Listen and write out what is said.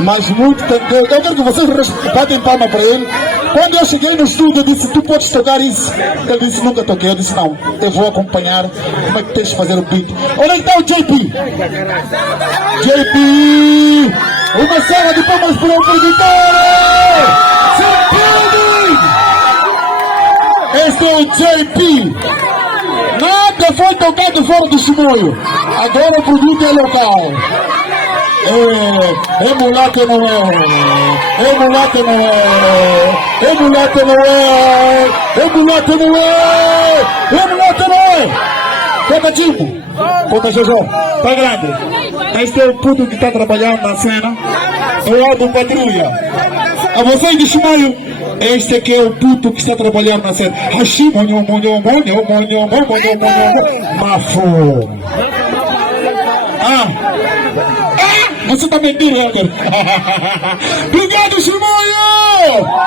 Mas muito tempo. Eu quero que vocês batem palma para ele. Quando eu cheguei no estúdio, eu disse: tu podes tocar isso? Ele disse: nunca toquei. Eu disse: não, eu vou acompanhar. Como é que tens de fazer o beat? Onde é que está o JP? JP! Uma salva de palmas para o produtor! Este é o JP! Nada foi tocado fora do Chimoio. Agora o produto é local. É mulato não é. É mulato não é. É mulato não é. É mulato não é. É mulato não é. Conta Timbo. Conta Jojó. Tá grande. Este é o puto que está trabalhando na cena. É o álbum Patrulha. A vocês de Chimoio, este aqui é o puto que está trabalhando na cena. Hashi, monho, monho, monho, monho, monho, monho, monho, mafo. Você tá mentindo, Helder. Obrigado, Chimoio!